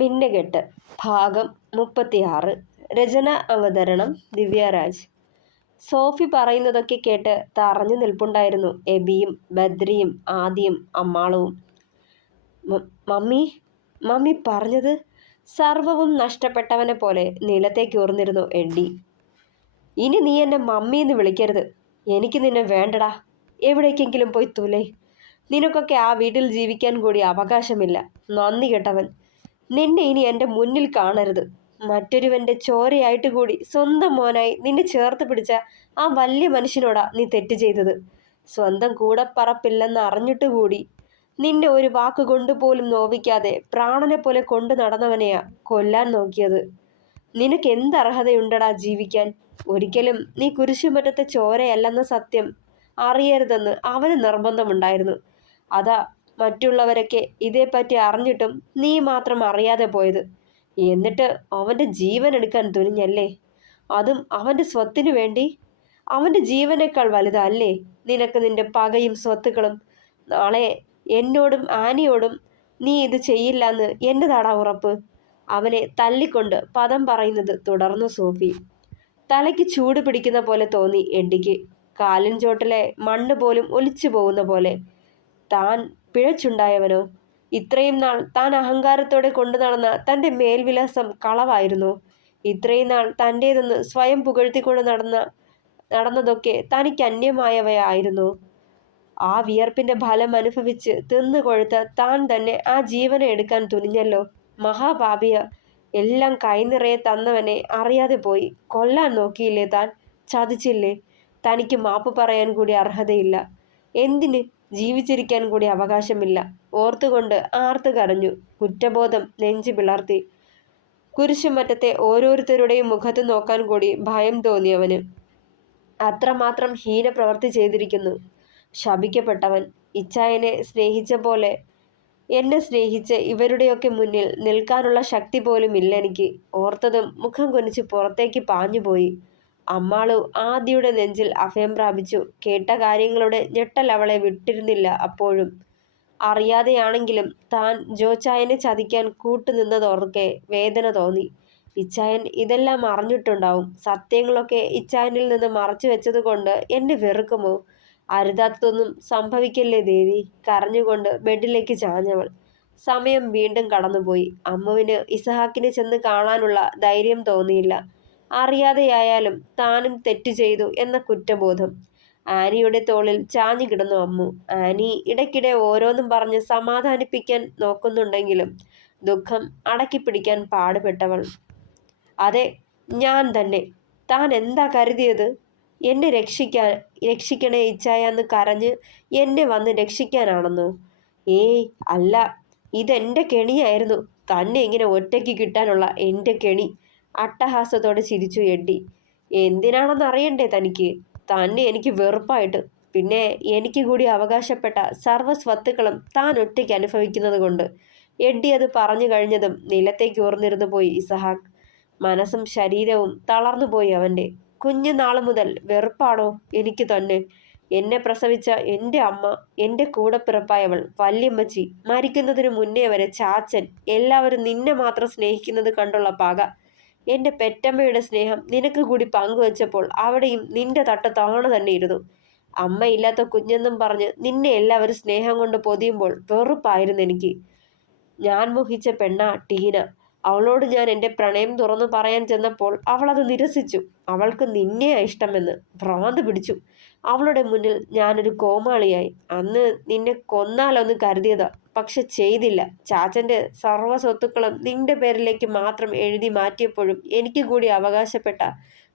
മിന്നുകെട്ട് ഭാഗം 36. രചന അവതരണം ദിവ്യരാജ്. സോഫി പറയുന്നതൊക്കെ കേട്ട് തറഞ്ഞു നിൽപ്പുണ്ടായിരുന്നു എബിയും ബദ്രിയും ആദിയും അമ്മാളവും. മമ്മി മമ്മി പറഞ്ഞത്? സർവവും നഷ്ടപ്പെട്ടവനെ പോലെ നിലത്തേക്ക് ഊർന്നിരുന്നു എഡ്ഡി. ഇനി നീ എന്നെ മമ്മി എന്ന് വിളിക്കരുത്. എനിക്ക് നിന്നെ വേണ്ടടാ. എവിടേക്കെങ്കിലും പോയി തുലേ. നിനക്കൊക്കെ ആ വീട്ടിൽ ജീവിക്കാൻ കൂടി അവകാശമില്ല. നന്ദി കെട്ടവൻ. നിന്നെ ഇനി എൻ്റെ മുന്നിൽ കാണരുത്. മറ്റൊരുവൻ്റെ ചോരയായിട്ട് കൂടി സ്വന്തം മോനായി നിന്നെ ചേർത്ത് പിടിച്ച ആ വലിയ മനുഷ്യനോടാ നീ തെറ്റ് ചെയ്തത്. സ്വന്തം കൂടപ്പറപ്പില്ലെന്ന് അറിഞ്ഞിട്ട് കൂടി നിന്നെ ഒരു വാക്ക് കൊണ്ടുപോലും നോവിക്കാതെ പ്രാണനെ പോലെ കൊണ്ടു നടന്നവനെയാ കൊല്ലാൻ നോക്കിയത്. നിനക്ക് എന്തർഹതയുണ്ടടാ ജീവിക്കാൻ? ഒരിക്കലും നീ കുരിശുമറ്റത്തെ ചോരയല്ലെന്ന സത്യം അറിയരുതെന്ന് അവന് നിർബന്ധമുണ്ടായിരുന്നു. അതാ മറ്റുള്ളവരൊക്കെ ഇതേപ്പറ്റി അറിഞ്ഞിട്ടും നീ മാത്രം അറിയാതെ പോയത്. എന്നിട്ട് അവൻ്റെ ജീവൻ എടുക്കാൻ തുനിഞ്ഞല്ലേ? അതും അവൻ്റെ സ്വത്തിനു വേണ്ടി. അവൻ്റെ ജീവനേക്കാൾ വലുതല്ലേ നിനക്ക് നിന്റെ പകയും സ്വത്തുക്കളും? നാളെ എന്നോടും ആനിയോടും നീ ഇത് ചെയ്യില്ലെന്ന് എന്നതാടാ ഉറപ്പ്? അവനെ തല്ലിക്കൊണ്ട് പദം പറയുന്നത് തുടർന്നു സോഫി. തലയ്ക്ക് ചൂട് പിടിക്കുന്ന പോലെ തോന്നി എഡ്ഡിക്ക്. കാലിൻ ചോട്ടിലെ മണ്ണ് പോലും ഒലിച്ചു പോകുന്ന പോലെ. താൻ പിഴച്ചുണ്ടായവനോ? ഇത്രയും നാൾ താൻ അഹങ്കാരത്തോടെ കൊണ്ടു നടന്ന തൻ്റെ മേൽവിലാസം കളവായിരുന്നു. ഇത്രയും നാൾ തൻ്റേതെന്ന് സ്വയം പുകഴ്ത്തിക്കൊണ്ട് നടന്നതൊക്കെ തനിക്ക് അന്യമായവയായിരുന്നു. ആ വിയർപ്പിൻ്റെ ഫലം അനുഭവിച്ച് തിന്നു കൊഴുത്ത താൻ തന്നെ ആ ജീവനെ എടുക്കാൻ തുനിഞ്ഞല്ലോ. മഹാപാപിയ. എല്ലാം കൈനിറയെ തന്നവനെ അറിയാതെ പോയി. കൊല്ലാൻ നോക്കിയില്ലേ താൻ? ചതിച്ചില്ലേ? തനിക്ക് മാപ്പ് പറയാൻ കൂടി അർഹതയില്ല. എന്തിന് ജീവിച്ചിരിക്കാൻ കൂടി അവകാശമില്ല. ഓർത്തുകൊണ്ട് ആർത്തു കരഞ്ഞു. കുറ്റബോധം നെഞ്ചു പിളർത്തി. കുരിശുമറ്റത്തെ ഓരോരുത്തരുടെയും മുഖത്ത് നോക്കാൻ കൂടി ഭയം തോന്നിയവന്. അത്രമാത്രം ഹീനപ്രവൃത്തി ചെയ്തിരിക്കുന്നു. ശപിക്കപ്പെട്ടവൻ. ഇച്ചായനെ സ്നേഹിച്ച പോലെ എന്നെ സ്നേഹിച്ച് ഇവരുടെയൊക്കെ മുന്നിൽ നിൽക്കാനുള്ള ശക്തി പോലും ഇല്ലെനിക്ക്. ഓർത്തതും മുഖം കുനിച്ച് പുറത്തേക്ക് പാഞ്ഞുപോയി. അമ്മാളു ആദിയുടെ നെഞ്ചിൽ അഭയം പ്രാപിച്ചു. കേട്ട കാര്യങ്ങളുടെ ഞെട്ടൽ അവളെ വിട്ടിരുന്നില്ല. അപ്പോഴും അറിയാതെയാണെങ്കിലും താൻ ജോച്ചായനെ ചതിക്കാൻ കൂട്ടുനിന്നതോർക്കെ വേദന തോന്നി. ഇച്ചായൻ ഇതെല്ലാം അറിഞ്ഞിട്ടുണ്ടാവും. സത്യങ്ങളൊക്കെ ഇച്ചായനിൽ നിന്ന് മറച്ചു വെച്ചത് കൊണ്ട് എന്നെ വെറുക്കുമോ? അരുതാത്തതൊന്നും സംഭവിക്കല്ലേ ദേവി. കരഞ്ഞുകൊണ്ട് ബെഡിലേക്ക് ചാഞ്ഞവൾ. സമയം വീണ്ടും കടന്നുപോയി. അമ്മുവിന് ഇസഹാക്കിനെ ചെന്ന് കാണാനുള്ള ധൈര്യം തോന്നിയില്ല. അറിയാതെയായാലും താനും തെറ്റു ചെയ്തു എന്ന കുറ്റബോധം. ആനിയുടെ തോളിൽ ചാഞ്ഞു കിടന്നു അമ്മു. ആനി ഇടയ്ക്കിടെ ഓരോന്നും പറഞ്ഞ് സമാധാനിപ്പിക്കാൻ നോക്കുന്നുണ്ടെങ്കിലും ദുഃഖം അടക്കിപ്പിടിക്കാൻ പാടുപെട്ടവൾ. അതെ, ഞാൻ തന്നെ. താൻ എന്താ കരുതിയത്? എന്നെ രക്ഷിക്കണേ ഇച്ചായെന്ന് കരഞ്ഞ് എന്നെ വന്ന് രക്ഷിക്കാനാണെന്നോ? ഏയ് അല്ല, ഇതെൻ്റെ കെണിയായിരുന്നു. തന്നെ ഇങ്ങനെ ഒറ്റയ്ക്ക് കിട്ടാനുള്ള എൻ്റെ കെണി. അട്ടഹാസത്തോടെ ചിരിച്ചു എഡ്ഡി. എന്തിനാണെന്നറിയണ്ടേ തനിക്ക്? തന്നെ എനിക്ക് വെറുപ്പായിട്ട്. പിന്നെ എനിക്ക് കൂടി അവകാശപ്പെട്ട സർവ്വസ്വത്തുക്കളും താൻ ഒറ്റയ്ക്ക് അനുഭവിക്കുന്നത് കൊണ്ട്. എഡ്ഡി അത് പറഞ്ഞു കഴിഞ്ഞതും നിലത്തേക്ക് ഊർന്നിരുന്നു പോയി ഇസഹാക്ക്. മനസ്സും ശരീരവും തളർന്നുപോയി അവൻ്റെ. കുഞ്ഞുനാളു മുതൽ വെറുപ്പാണോ എനിക്ക് തന്നെ? എന്നെ പ്രസവിച്ച എൻ്റെ അമ്മ, എൻ്റെ കൂടപ്പിറപ്പായവൾ, വല്യമ്മച്ചി, മരിക്കുന്നതിനു മുന്നേ വരെ ചാച്ചൻ, എല്ലാവരും നിന്നെ മാത്രം സ്നേഹിക്കുന്നത് കണ്ടുള്ള പക. എൻ്റെ പെറ്റമ്മയുടെ സ്നേഹം നിനക്ക് കൂടി പങ്കുവച്ചപ്പോൾ അവിടെയും നിന്റെ തട്ട് താണ തന്നെ ഇരുന്നു. അമ്മയില്ലാത്ത കുഞ്ഞെന്നും പറഞ്ഞ് നിന്നെ എല്ലാവരും സ്നേഹം കൊണ്ട് പൊതിയുമ്പോൾ വെറുപ്പായിരുന്നു എനിക്ക്. ഞാൻ മോഹിച്ച പെണ്ണാ ടീന. അവളോട് ഞാൻ എൻ്റെ പ്രണയം തുറന്നു പറയാൻ ചെന്നപ്പോൾ അവളത് നിരസിച്ചു. അവൾക്ക് നിന്നെയാ ഇഷ്ടമെന്ന്. ഭ്രാന്ത് പിടിച്ചു. അവളുടെ മുന്നിൽ ഞാനൊരു കോമാളിയായി. അന്ന് നിന്നെ കൊന്നാലൊന്ന് കരുതിയതാ. പക്ഷെ ചെയ്തില്ല. ചാച്ചൻ്റെ സർവ്വസ്വത്തുക്കളും നിന്റെ പേരിലേക്ക് മാത്രം എഴുതി മാറ്റിയപ്പോഴും എനിക്ക് കൂടി അവകാശപ്പെട്ട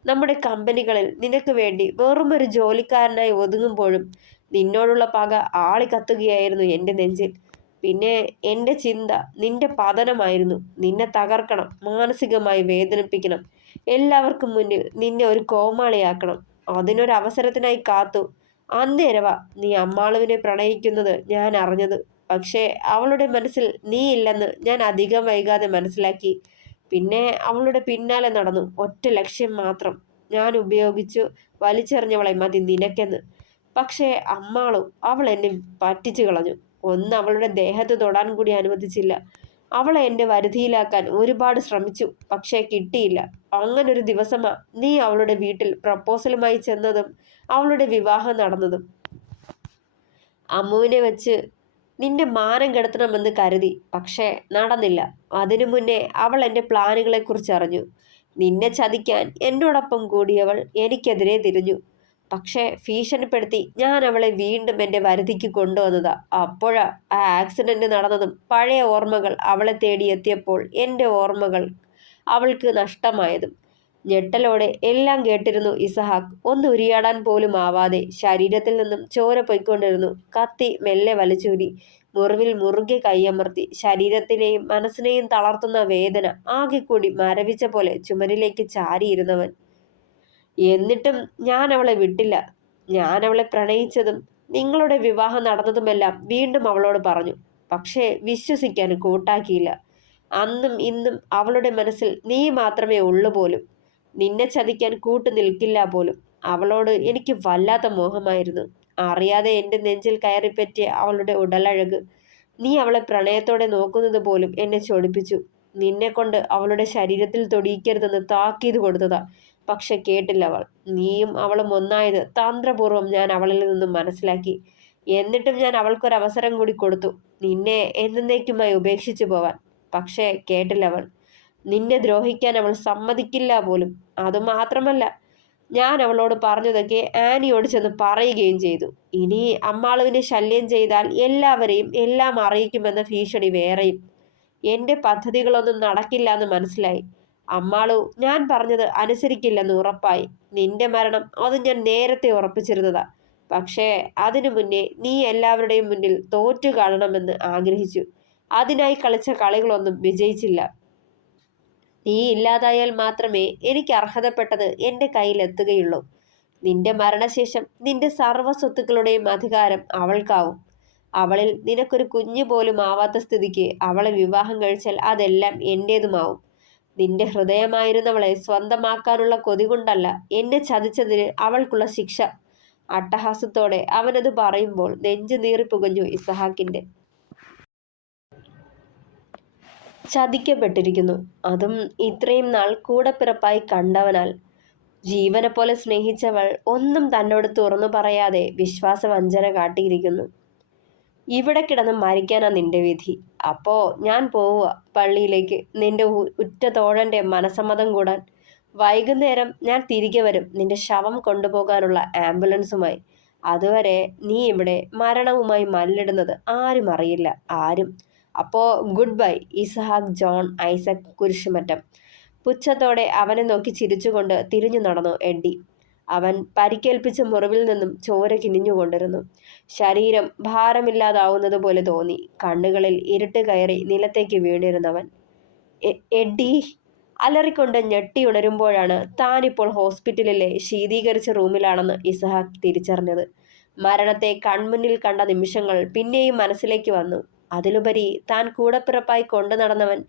നമ്മുടെ കമ്പനികളിൽ നിനക്ക് വേണ്ടി വെറുമൊരു ജോലിക്കാരനായി ഒതുങ്ങുമ്പോഴും നിന്നോടുള്ള പക ആളിക്കത്തുകയായിരുന്നു എൻ്റെ നെഞ്ചിൽ. പിന്നെ എൻ്റെ ചിന്ത നിന്റെ പതനമായിരുന്നു. നിന്നെ തകർക്കണം, മാനസികമായി വേദനിപ്പിക്കണം, എല്ലാവർക്കും മുന്നിൽ നിന്നെ ഒരു കോമാളിയാക്കണം. അതിനൊരവസരത്തിനായി കാത്തു. അന്നേരവാ നീ അമ്മാളുവിനെ പ്രണയിക്കുന്നത് ഞാൻ അറിഞ്ഞത്. പക്ഷേ അവളുടെ മനസ്സിൽ നീ ഇല്ലെന്ന് ഞാൻ അധികം വൈകാതെ മനസ്സിലാക്കി. പിന്നെ അവളുടെ പിന്നാലെ നടന്നു. ഒറ്റ ലക്ഷ്യം മാത്രം. ഞാൻ ഉപയോഗിച്ചു വലിച്ചെറിഞ്ഞവളെ മതി നിനക്കെന്ന്. പക്ഷേ അമ്മാളും അവൾ എന്നെ പറ്റിച്ചു കളഞ്ഞു. ഒന്ന് അവളുടെ ദേഹത്ത് തൊടാൻ കൂടി അനുവദിച്ചില്ല. അവളെ എൻ്റെ വരുതിയിലാക്കാൻ ഒരുപാട് ശ്രമിച്ചു, പക്ഷേ കിട്ടിയില്ല. അങ്ങനൊരു ദിവസമാ നീ അവളുടെ വീട്ടിൽ പ്രപ്പോസലുമായി ചെന്നതും അവളുടെ വിവാഹം നടന്നതും. അമ്മുവിനെ വെച്ച് നിന്റെ മാനം കെടുത്തണമെന്ന് കരുതി, പക്ഷേ നടന്നില്ല. അതിനു മുന്നേ അവൾ എൻ്റെ പ്ലാനുകളെക്കുറിച്ച് അറിഞ്ഞു. നിന്നെ ചതിക്കാൻ എന്നോടൊപ്പം കൂടിയവൾ എനിക്കെതിരെ തിരിഞ്ഞു. പക്ഷേ ഭീഷണിപ്പെടുത്തി ഞാൻ അവളെ വീണ്ടും എൻ്റെ വരുതിക്ക് കൊണ്ടുവന്നതാ. അപ്പോഴാ ആ ആക്സിഡന്റ് നടന്നതും പഴയ ഓർമ്മകൾ അവളെ തേടി എത്തിയപ്പോൾ എൻ്റെ ഓർമ്മകൾ അവൾക്ക് നഷ്ടമായതും. ഞെട്ടലോടെ എല്ലാം കേട്ടിരുന്നു ഇസഹാക്ക്. ഒന്ന് ഉരിയാടാൻ പോലും ആവാതെ ശരീരത്തിൽ നിന്നും ചോര പൊയ്ക്കൊണ്ടിരുന്നു. കത്തി മെല്ലെ വലിച്ചൂരി മുറിവിൽ മുറുകെ കൈയമർത്തി. ശരീരത്തിനെയും മനസ്സിനെയും തളർത്തുന്ന വേദന ആകെ കൂടി മരവിച്ച പോലെ ചുമരിലേക്ക് ചാരിയിരുന്നവൻ. എന്നിട്ടും ഞാൻ അവളെ വിട്ടില്ല. ഞാൻ അവളെ പ്രണയിച്ചതും നിങ്ങളുടെ വിവാഹം നടന്നതുമെല്ലാം വീണ്ടും അവളോട് പറഞ്ഞു. പക്ഷേ വിശ്വസിക്കാൻ കൂട്ടാക്കിയില്ല. അന്നും ഇന്നും അവളുടെ മനസ്സിൽ നീ മാത്രമേ ഉള്ളൂ പോലും. നിന്നെ ചതിക്കാൻ കൂട്ടു നിൽക്കില്ല പോലും. അവളോട് എനിക്ക് വല്ലാത്ത മോഹമായിരുന്നു. അറിയാതെ എൻ്റെ നെഞ്ചിൽ കയറിപ്പറ്റിയ അവളുടെ ഉടലഴക്. നീ അവളെ പ്രണയത്തോടെ നോക്കുന്നത് പോലും എന്നെ ചൊടിപ്പിച്ചു. നിന്നെ കൊണ്ട് അവളുടെ ശരീരത്തിൽ തൊടിയിക്കരുതെന്ന് താക്കീത് കൊടുത്തതാ. പക്ഷെ കേട്ടില്ല അവൾ. നീയും അവളും ഒന്നായത് തന്ത്രപൂർവ്വം ഞാൻ അവളിൽ നിന്നും മനസ്സിലാക്കി. എന്നിട്ടും ഞാൻ അവൾക്കൊരവസരം കൂടി കൊടുത്തു, നിന്നെ എന്നേക്കുമായി ഉപേക്ഷിച്ചു പോവാൻ. പക്ഷേ കേട്ടില്ല അവൾ. നിന്നെ ദ്രോഹിക്കാൻ അവൾ സമ്മതിക്കില്ല പോലും. അതുമാത്രമല്ല, ഞാൻ അവളോട് പറഞ്ഞതൊക്കെ ആനിയോട് ചെന്ന് പറയുകയും ചെയ്തു. ഇനി അമ്മാളുവിനെ ശല്യം ചെയ്താൽ എല്ലാവരെയും എല്ലാം അറിയിക്കുമെന്ന ഭീഷണി വേറെയും. എൻ്റെ പദ്ധതികളൊന്നും നടക്കില്ല എന്ന് മനസ്സിലായി. അമ്മാളു ഞാൻ പറഞ്ഞത് അനുസരിക്കില്ലെന്ന് ഉറപ്പായി. നിന്റെ മരണം അത് ഞാൻ നേരത്തെ ഉറപ്പിച്ചിരുന്നതാ. പക്ഷേ അതിനു മുന്നേ നീ എല്ലാവരുടെയും മുന്നിൽ തോറ്റു കാണണമെന്ന് ആഗ്രഹിച്ചു. അതിനായി കളിച്ച കളികളൊന്നും വിജയിച്ചില്ല. നീ ഇല്ലാതായാൽ മാത്രമേ എനിക്ക് അർഹതപ്പെട്ടത് എൻ്റെ കയ്യിലെത്തുകയുള്ളൂ. നിന്റെ മരണശേഷം നിന്റെ സർവ്വ സ്വത്തുക്കളുടെയും അധികാരം അവൾക്കാവും. അവളിൽ നിനക്കൊരു കുഞ്ഞു പോലും ആവാത്ത സ്ഥിതിക്ക് അവളെ വിവാഹം കഴിച്ചാൽ അതെല്ലാം എൻ്റേതുമാവും. നിന്റെ ഹൃദയമായിരുന്നവളെ സ്വന്തമാക്കാനുള്ള കൊതി കൊണ്ടല്ല എന്നെ ചതിച്ചതിന് അവൾക്കുള്ള ശിക്ഷ. അട്ടഹാസത്തോടെ അവനത് പറയുമ്പോൾ നെഞ്ചു നീറിപ്പുകഞ്ഞു ഇസഹാക്കിന്റെ. ചതിക്കപ്പെട്ടിരിക്കുന്നു, അതും ഇത്രയും നാൾ കൂടപ്പിറപ്പായി കണ്ടവനാൽ. ജീവനെ പോലെ സ്നേഹിച്ചവൾ ഒന്നും തന്നോട് തുറന്നു പറയാതെ വിശ്വാസവഞ്ചന കാട്ടിയിരിക്കുന്നു. ഇവിടെ കിടന്ന് മരിക്കാനാ നിന്റെ വിധി. അപ്പോ ഞാൻ പോവുക പള്ളിയിലേക്ക്, നിന്റെ ഉറ്റ തോഴന്റെ മനസമ്മതം കൂടാൻ. വൈകുന്നേരം ഞാൻ തിരികെ വരും നിന്റെ ശവം കൊണ്ടുപോകാനുള്ള ആംബുലൻസുമായി. അതുവരെ നീ ഇവിടെ മരണവുമായി മല്ലിടുന്നത് ആരും അറിയില്ല, ആരും. അപ്പോ ഗുഡ് ബൈ ഇസഹാക്ക് ജോൺ ഐസക് കുരിശുമറ്റം. പുച്ഛത്തോടെ അവനെ നോക്കി ചിരിച്ചുകൊണ്ട് തിരിഞ്ഞു നടന്നു എഡ്ഡി. അവൻ പരിക്കേൽപ്പിച്ച മുറിവിൽ നിന്നും ചോര കിനിഞ്ഞുകൊണ്ടിരുന്നു. ശരീരം ഭാരമില്ലാതാവുന്നത് പോലെ തോന്നി. കണ്ണുകളിൽ ഇരുട്ട് കയറി നിലത്തേക്ക് വീണിരുന്നവൻ. എഡ്ഡി അലറിക്കൊണ്ട് ഞെട്ടിയുണരുമ്പോഴാണ് താനിപ്പോൾ ഹോസ്പിറ്റലിലെ ശീതീകരിച്ച റൂമിലാണെന്ന് ഇസഹാക്ക് തിരിച്ചറിഞ്ഞത്. മരണത്തെ കൺമുന്നിൽ കണ്ട നിമിഷങ്ങൾ പിന്നെയും മനസ്സിലേക്ക് വന്നു. അതിലുപരി താൻ കൂടപ്പിറപ്പായി കൊണ്ടു നടന്നവൻ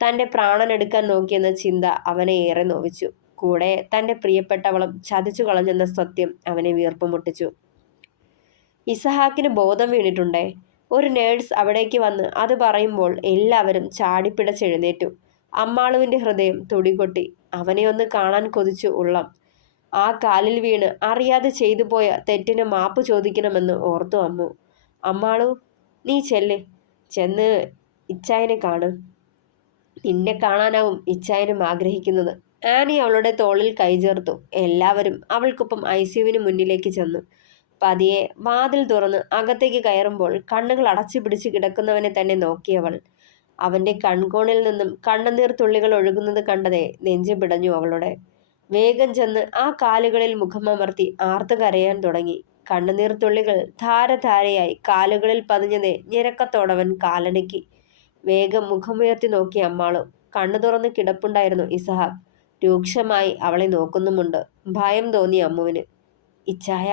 തൻ്റെ പ്രാണനെടുക്കാൻ നോക്കിയെന്ന ചിന്ത അവനെ ഏറെ നോവിച്ചു. കൂടെ തൻ്റെ പ്രിയപ്പെട്ടവളും ചതിച്ചു കളഞ്ഞെന്ന സത്യം അവനെ വീർപ്പുമുട്ടിച്ചു. ഇസഹാക്കിന് ബോധം വീണിട്ടുണ്ടേ. ഒരു നേഴ്സ് അവിടേക്ക് വന്ന് അത് പറയുമ്പോൾ എല്ലാവരും ചാടിപ്പിടച്ചെഴുന്നേറ്റു. അമ്മാളുവിൻ്റെ ഹൃദയം തുടികൊട്ടി. അവനെ ഒന്ന് കാണാൻ കൊതിച്ചു ഉള്ളം. ആ കാലിൽ വീണ് അറിയാതെ ചെയ്തു പോയ തെറ്റിന് മാപ്പ് ചോദിക്കണമെന്ന് ഓർത്തു അമ്മു. അമ്മാളു, നീ ചെന്ന് ഇച്ചായനെ കാണ്. നിന്നെ കാണാനാവും ഇച്ചായനും ആഗ്രഹിക്കുന്നത്. ആനി അവളുടെ തോളിൽ കൈചേർത്തു. എല്ലാവരും അവൾക്കൊപ്പം ഐസിയുവിന് മുന്നിലേക്ക് ചെന്നു. പതിയെ വാതിൽ തുറന്ന് അകത്തേക്ക് കയറുമ്പോൾ കണ്ണുകൾ അടച്ചു പിടിച്ച് കിടക്കുന്നവനെ തന്നെ നോക്കിയവൾ. അവന്റെ കൺകോണിൽ നിന്നും കണ്ണുനീർ തുള്ളികൾ ഒഴുകുന്നത് കണ്ടതേ നെഞ്ചു പിടഞ്ഞു അവളുടെ. വേഗം ചെന്ന് ആ കാലുകളിൽ മുഖമമർത്തി ആർത്തു കരയാൻ തുടങ്ങി. കണ്ണുനീർ തുള്ളികൾ ധാരധാരയായി കാലുകളിൽ പതിഞ്ഞതേ ഞെരക്കത്തോടവൻ കാലനക്കി. വേഗം മുഖമുയർത്തി നോക്കി അമ്മാളും. കണ്ണു തുറന്ന് കിടപ്പുണ്ടായിരുന്നു ഇസഹാക്ക്. രൂക്ഷമായി അവളെ നോക്കുന്നുമുണ്ട്. ഭയം തോന്നി അമ്മുവിന്. ഇച്ചായ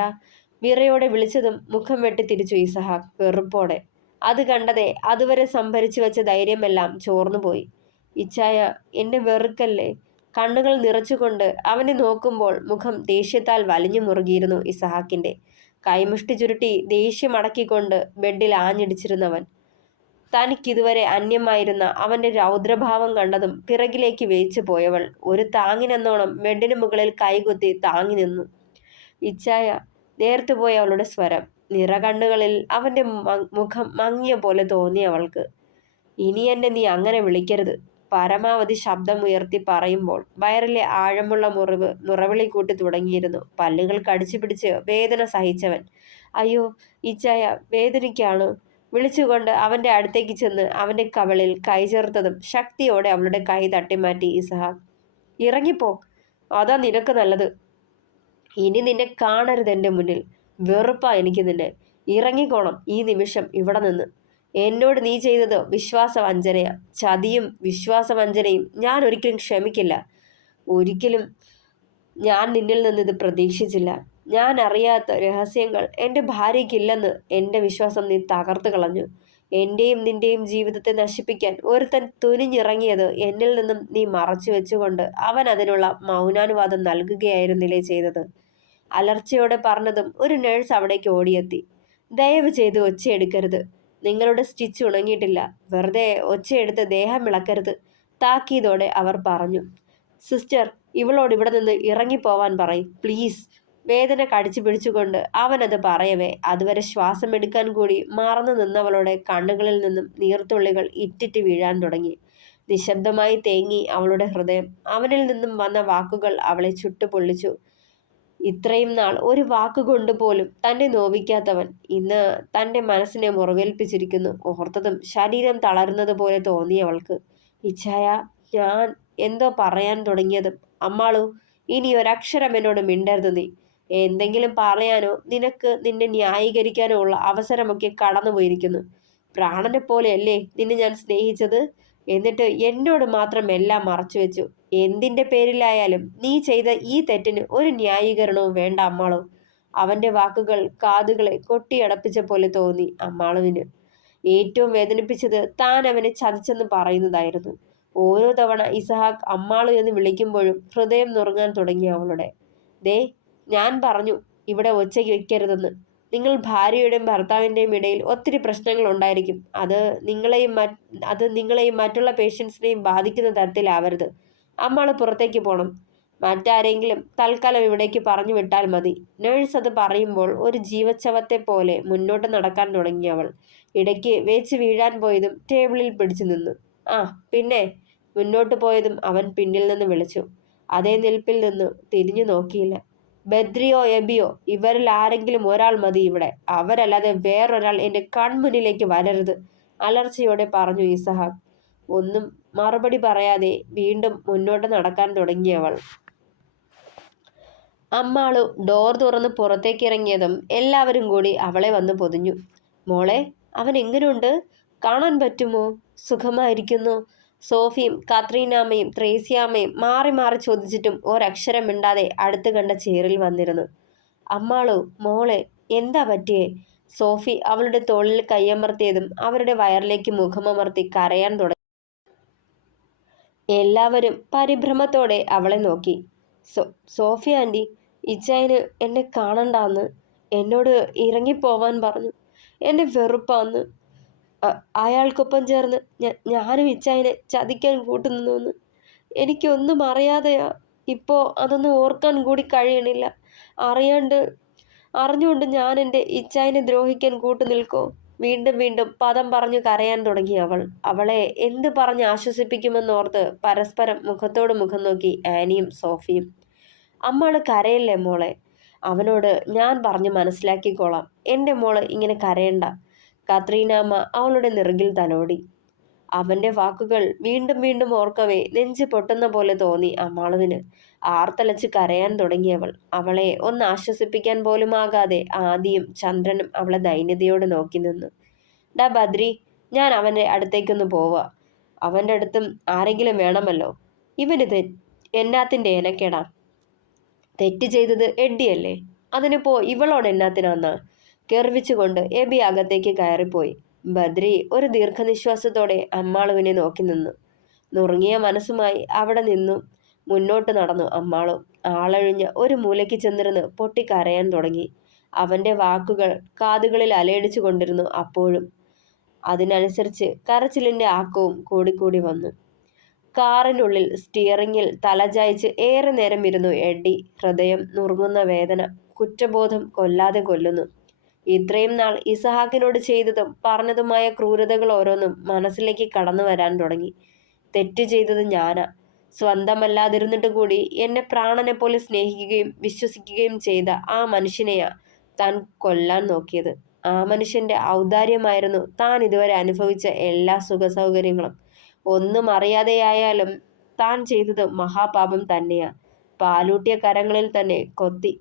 വിറയോടെ വിളിച്ചതും മുഖം വെട്ടി തിരിച്ചു ഇസഹാക്ക് വെറുപ്പോടെ. അത് കണ്ടതേ അതുവരെ സംഭരിച്ചു വെച്ച ധൈര്യമെല്ലാം ചോർന്നുപോയി. ഇച്ചായ, എന്നെ വെറുക്കല്ലേ. കണ്ണുകൾ നിറച്ചുകൊണ്ട് അവനെ നോക്കുമ്പോൾ മുഖം ദേഷ്യത്താൽ വലിഞ്ഞു മുറുകിയിരുന്നു ഇസഹാക്കിന്റെ. കൈമുഷ്ടി ചുരുട്ടി ദേഷ്യമടക്കിക്കൊണ്ട് ബെഡിൽ ആഞ്ഞിടിച്ചിരുന്നവൻ. തനിക്കിതുവരെ അന്യമായിരുന്ന അവന്റെ രൗദ്രഭാവം കണ്ടതും പിറകിലേക്ക് വേച്ചു പോയവൾ ഒരു താങ്ങിനെന്നോണം ബെഡിന് മുകളിൽ കൈകുത്തി താങ്ങി നിന്നു. ഇച്ഛായ, നേർത്തുപോയ അവളുടെ സ്വരം. നിറകണ്ണുകളിൽ അവന്റെ മുഖം മങ്ങിയ പോലെ തോന്നി അവൾക്ക്. ഇനി എന്നെ നീ അങ്ങനെ വിളിക്കരുത്. പരമാവധി ശബ്ദമുയർത്തി പറയുമ്പോൾ വയറിലെ ആഴമുള്ള മുറിവ് മുറവിളി കൂട്ടി തുടങ്ങിയിരുന്നു. പല്ലുകൾ കടിച്ചു പിടിച്ച് വേദന സഹിച്ചവൻ. അയ്യോ ഇച്ഛായ, വേദനിക്കാണോ? വിളിച്ചുകൊണ്ട് അവന്റെ അടുത്തേക്ക് ചെന്ന് അവന്റെ കവിളിൽ കൈ ചേർത്തതും ശക്തിയോടെ അവളുടെ കൈ തട്ടിമാറ്റി ഇസഹാക്ക്. ഇറങ്ങിപ്പോ, അതാ നിനക്ക് നല്ലത്. ഇനി നിന്നെ കാണരുത് എൻ്റെ മുന്നിൽ. വെറുപ്പാ എനിക്ക് നിന്നെ. ഇറങ്ങിക്കോണം ഈ നിമിഷം ഇവിടെ നിന്ന്. എന്നോട് നീ ചെയ്തത് വിശ്വാസവഞ്ചനയാ. ചതിയും വിശ്വാസവഞ്ചനയും ഞാൻ ഒരിക്കലും ക്ഷമിക്കില്ല. ഒരിക്കലും ഞാൻ നിന്നിൽ നിന്ന് ഇത് പ്രതീക്ഷിച്ചില്ല. ഞാൻ അറിയാത്ത രഹസ്യങ്ങൾ എൻ്റെ ഭാര്യയ്ക്കില്ലെന്ന് എൻ്റെ വിശ്വാസം നീ തകർത്ത് കളഞ്ഞു. എൻ്റെയും നിന്റെയും ജീവിതത്തെ നശിപ്പിക്കാൻ ഒരുത്തൻ തുനിഞ്ഞിറങ്ങിയത് എന്നിൽ നിന്നും നീ മറച്ചു വെച്ചുകൊണ്ട് അവൻ അതിനുള്ള മൗനാനുവാദം നൽകുകയായിരുന്നില്ലേ ചെയ്തത്? അലർച്ചയോടെ പറഞ്ഞതും ഒരു നേഴ്സ് അവിടേക്ക് ഓടിയെത്തി. ദയവ് ചെയ്ത് ഒച്ചയെടുക്കരുത്. നിങ്ങളുടെ സ്റ്റിച്ച് ഉണങ്ങിയിട്ടില്ല. വെറുതെ ഒച്ചയെടുത്ത് ദേഹം ഇളക്കരുത്. താക്കീതോടെ അവർ പറഞ്ഞു. സിസ്റ്റർ, ഇവളോട് ഇവിടെ നിന്ന് ഇറങ്ങിപ്പോവാൻ പറയും പ്ലീസ്. വേദന കടിച്ചു പിടിച്ചുകൊണ്ട് അവനത് പറയവേ അതുവരെ ശ്വാസം എടുക്കാൻ കൂടി മറന്നു നിന്നവളുടെ കണ്ണുകളിൽ നിന്നും നീർത്തുള്ളികൾ ഇറ്റിറ്റ് വീഴാൻ തുടങ്ങി. നിശബ്ദമായി തേങ്ങി അവളുടെ ഹൃദയം. അവനിൽ നിന്നും വന്ന വാക്കുകൾ അവളെ ചുട്ടുപൊള്ളിച്ചു. ഇത്രയും നാൾ ഒരു വാക്കുകൊണ്ട് പോലും തന്നെ നോവിക്കാത്തവൻ ഇന്ന് തൻ്റെ മനസ്സിനെ മുറിവേൽപ്പിച്ചിരിക്കുന്നു. ഓർത്തതും ശരീരം തളരുന്നത് പോലെ തോന്നി അവൾക്ക്. ഇച്ഛായ, ഞാൻ എന്തോ പറയാൻ തുടങ്ങിയതും. അമ്മാളു, ഇനി ഒരക്ഷരം എന്നോട് മിണ്ടരുത് നീ. എന്തെങ്കിലും പറയാനോ നിനക്ക് നിന്നെ ന്യായീകരിക്കാനോ ഉള്ള അവസരമൊക്കെ കടന്നുപോയിരിക്കുന്നു. പ്രാണനെ പോലെയല്ലേ നിന്നെ ഞാൻ സ്നേഹിച്ചത്? എന്നിട്ട് എന്നോട് മാത്രം എല്ലാം മറച്ചു വെച്ചു. എന്തിൻ്റെ പേരിലായാലും നീ ചെയ്ത ഈ തെറ്റിന് ഒരു ന്യായീകരണവും വേണ്ട അമ്മാളു. അവൻ്റെ വാക്കുകൾ കാതുകളെ കൊട്ടിയടപ്പിച്ച പോലെ തോന്നി അമ്മാളുവിന്. ഏറ്റവും വേദനിപ്പിച്ചത് താൻ അവനെ ചതിച്ചെന്ന് പറയുന്നതായിരുന്നു. ഓരോ തവണ ഇസഹാക്ക് അമ്മാളു എന്ന് വിളിക്കുമ്പോഴും ഹൃദയം നുറുങ്ങാൻ തുടങ്ങി അവളുടെ. ദേ, ഞാൻ പറഞ്ഞു ഇവിടെ ഒച്ചയ്ക്ക് വെക്കരുതെന്ന്. നിങ്ങൾ ഭാര്യയുടെയും ഭർത്താവിൻ്റെയും ഇടയിൽ ഒത്തിരി പ്രശ്നങ്ങൾ ഉണ്ടായിരിക്കും. അത് നിങ്ങളെയും മറ്റുള്ള പേഷ്യൻസിനെയും ബാധിക്കുന്ന തരത്തിലാവരുത്. അമ്മാള് പുറത്തേക്ക് പോകണം. മറ്റാരെങ്കിലും തൽക്കാലം ഇവിടേക്ക് പറഞ്ഞു വിട്ടാൽ മതി. നേഴ്സ് അത് പറയുമ്പോൾ ഒരു ജീവച്ഛവത്തെ പോലെ മുന്നോട്ട് നടക്കാൻ തുടങ്ങി അവൾ. ഇടയ്ക്ക് വേച്ച് വീഴാൻ പോയതും ടേബിളിൽ പിടിച്ചു നിന്നു. ആ പിന്നെ, മുന്നോട്ട് പോയതും അവൻ പിന്നിൽ നിന്ന് വിളിച്ചു. അതേ നിൽപ്പിൽ നിന്ന് തിരിഞ്ഞു നോക്കിയില്ല. ബദ്രിയോ എബിയോ ഇവരിൽ ആരെങ്കിലും ഒരാൾ മതി ഇവിടെ. അവരല്ലാതെ വേറൊരാൾ എൻ്റെ കൺമുന്നിലേക്ക് വരരുത്, അലർച്ചയോടെ പറഞ്ഞു ഇസഹാക്ക്. ഒന്നും മറുപടി പറയാതെ വീണ്ടും മുന്നോട്ട് നടക്കാൻ തുടങ്ങിയവൾ. അമ്മാളു ഡോർ തുറന്ന് പുറത്തേക്കിറങ്ങിയതും എല്ലാവരും കൂടി അവളെ വന്ന് പൊതിഞ്ഞു. മോളെ, അവൻ എങ്ങനെയുണ്ട്? കാണാൻ പറ്റുമോ? സുഖമായിരിക്കുന്നു? സോഫിയും കത്രീനാമ്മയും ത്രേസ്യാമ്മയും മാറി മാറി ചോദിച്ചിട്ടും ഒരക്ഷരം മിണ്ടാതെ അടുത്ത് കണ്ട ചേറിൽ വന്നിരുന്നു. അമ്മാളു, മോളെ, എന്താ പറ്റിയേ? സോഫി അവളുടെ തോളിൽ കൈയമർത്തിയതും അവരുടെ വയറിലേക്ക് മുഖമമർത്തി കരയാൻ തുടങ്ങി. എല്ലാവരും പരിഭ്രമത്തോടെ അവളെ നോക്കി. സോഫി ആൻറ്റി, ഇച്ചായന് എന്നെ കാണണ്ടാന്ന്. എന്നോട് ഇറങ്ങിപ്പോവാൻ പറഞ്ഞു. എന്നെ വെറുപ്പാന്ന്. അയാൾക്കൊപ്പം ചേർന്ന് ഞാനും ഇച്ചായനെ ചതിക്കാൻ കൂട്ടുനിന്നു. എനിക്കൊന്നും അറിയാതെയാ. ഇപ്പോൾ അതൊന്നും ഓർക്കാൻ കൂടി കഴിയണില്ല. അറിഞ്ഞുകൊണ്ട് ഞാൻ എൻ്റെ ഇച്ചായനെ ദ്രോഹിക്കാൻ കൂട്ടുനിൽക്കോ? വീണ്ടും വീണ്ടും പദം പറഞ്ഞു കരയാൻ തുടങ്ങി അവൾ. അവളെ എന്ത് പറഞ്ഞ് ആശ്വസിപ്പിക്കുമെന്നോർത്ത് പരസ്പരം മുഖത്തോട് മുഖം നോക്കി ആനിയും സോഫിയും. അമ്മാള് കരയല്ലേ മോളെ. അവനോട് ഞാൻ പറഞ്ഞ് മനസ്സിലാക്കിക്കോളാം. എൻ്റെ മോള് ഇങ്ങനെ കരയണ്ട. കത്രീനാമ്മ അവളുടെ നെറുകിൽ തലോടി. അവൻ്റെ വാക്കുകൾ വീണ്ടും വീണ്ടും ഓർക്കവേ നെഞ്ച് പൊട്ടുന്ന പോലെ തോന്നി അമ്മാളുവിന്. ആർത്തലച്ച് കരയാൻ തുടങ്ങിയവൾ. അവളെ ഒന്ന് ആശ്വസിപ്പിക്കാൻ പോലും ആകാതെ ആദിയും ചന്ദ്രനും അവളെ ദൈന്യതയോടെ നോക്കി നിന്നു. ഡാ ബദ്രി, ഞാൻ അവൻ്റെ അടുത്തേക്കൊന്ന് പോവാ. അവൻ്റെ അടുത്തും ആരെങ്കിലും വേണമല്ലോ. ഇവനിത് എന്നാത്തിൻ്റെ ഏനക്കേടാ? തെറ്റ് ചെയ്തത് എഡ്ഡിയല്ലേ? അതിനിപ്പോ ഇവളോട് എന്നാത്തിനാന്നാ? കെർവിച്ചുകൊണ്ട് എബി അകത്തേക്ക് കയറിപ്പോയി. ബദ്രി ഒരു ദീർഘനിശ്വാസത്തോടെ അമ്മാളുവിനെ നോക്കി നിന്നു. നുറുങ്ങിയ മനസ്സുമായി അവിടെ നിന്നു മുന്നോട്ട് നടന്നു അമ്മാളു. ആളഴിഞ്ഞ ഒരു മൂലയ്ക്ക് ചെന്നിരുന്ന് പൊട്ടിക്കരയാൻ തുടങ്ങി. അവൻ്റെ വാക്കുകൾ കാതുകളിൽ അലയടിച്ചു കൊണ്ടിരുന്നു അപ്പോഴും. അതിനനുസരിച്ച് കരച്ചിലിൻ്റെ ആക്കവും കൂടിക്കൂടി വന്നു. കാറിനുള്ളിൽ സ്റ്റിയറിങ്ങിൽ തലചായ്ച്ച് ഏറെ നേരം ഇരുന്നു എഡ്ഡി. ഹൃദയം നുറുങ്ങുന്ന വേദന. കുറ്റബോധം കൊല്ലാതെ കൊല്ലുന്നു. ഇത്രയും നാൾ ഇസഹാക്കിനോട് ചെയ്തതും പറഞ്ഞതുമായ ക്രൂരതകൾ ഓരോന്നും മനസ്സിലേക്ക് കടന്നു വരാൻ തുടങ്ങി. തെറ്റ് ചെയ്തത് ഞാനാ. സ്വന്തമല്ലാതിരുന്നിട്ട് കൂടി എന്നെ പ്രാണനെ പോലെ സ്നേഹിക്കുകയും വിശ്വസിക്കുകയും ചെയ്ത ആ മനുഷ്യനെയാ താൻ കൊല്ലാൻ നോക്കിയത്. ആ മനുഷ്യന്റെ ഔദാര്യമായിരുന്നു താൻ ഇതുവരെ അനുഭവിച്ച എല്ലാ സുഖസൗകര്യങ്ങളും. ഒന്നും അറിയാതെയായാലും താൻ ചെയ്തത് മഹാപാപം തന്നെയാ. പാലൂട്ടിയ കരങ്ങളിൽ തന്നെ കൊത്തി.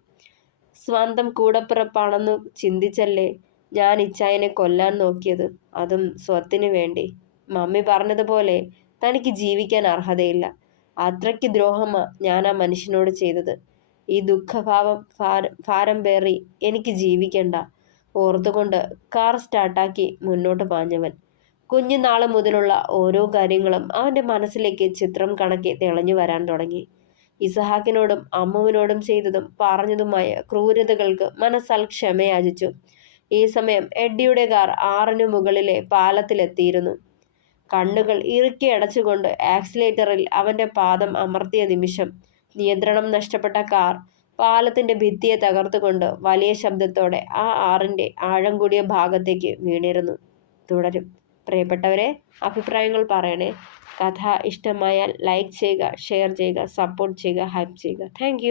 സ്വന്തം കൂടപ്പിറപ്പാണെന്നു ചിന്തിച്ചല്ലേ ഞാൻ ഇച്ചായനെ കൊല്ലാൻ നോക്കിയത്, അതും സ്വത്തിന് വേണ്ടി. മമ്മി പറഞ്ഞതുപോലെ തനിക്ക് ജീവിക്കാൻ അർഹതയില്ല. അത്രയ്ക്ക് ദ്രോഹമാ ഞാൻ ആ മനുഷ്യനോട് ചെയ്തത്. ഈ ഭാരം പേറി എനിക്ക് ജീവിക്കണ്ട ഓർത്തുകൊണ്ട് കാർ സ്റ്റാർട്ടാക്കി മുന്നോട്ട് പാഞ്ഞവൻ. കുഞ്ഞുനാള് മുതലുള്ള ഓരോ കാര്യങ്ങളും അവൻ്റെ മനസ്സിലേക്ക് ചിത്രം കണക്കെ തെളിഞ്ഞു വരാൻ തുടങ്ങി. ഇസഹാക്കിനോടും അമ്മുവിനോടും ചെയ്തതും പറഞ്ഞതുമായ ക്രൂരതകൾക്ക് മനസ്സാൽ ക്ഷമയാചിച്ചു. ഈ സമയം എഡ്ഡിയുടെ കാർ 6 മുകളിലെ പാലത്തിലെത്തിയിരുന്നു. കണ്ണുകൾ ഇറുക്കി അടച്ചുകൊണ്ട് ആക്സിലേറ്ററിൽ അവൻ്റെ പാദം അമർത്തിയ നിമിഷം നിയന്ത്രണം നഷ്ടപ്പെട്ട കാർ പാലത്തിൻ്റെ ഭിത്തിയെ തകർത്തുകൊണ്ട് വലിയ ശബ്ദത്തോടെ ആ ആറിൻ്റെ ആഴം കൂടിയ ഭാഗത്തേക്ക് വീണിരുന്നു. തുടരും. പ്രിയപ്പെട്ടവരെ, അഭിപ്രായങ്ങൾ പറയണേ. കഥ ഇഷ്ടമായാൽ ലൈക്ക് ചെയ്യുക, ഷെയർ ചെയ്യുക, സപ്പോർട്ട് ചെയ്യുക, ഹൈപ്പ് ചെയ്യുക. താങ്ക്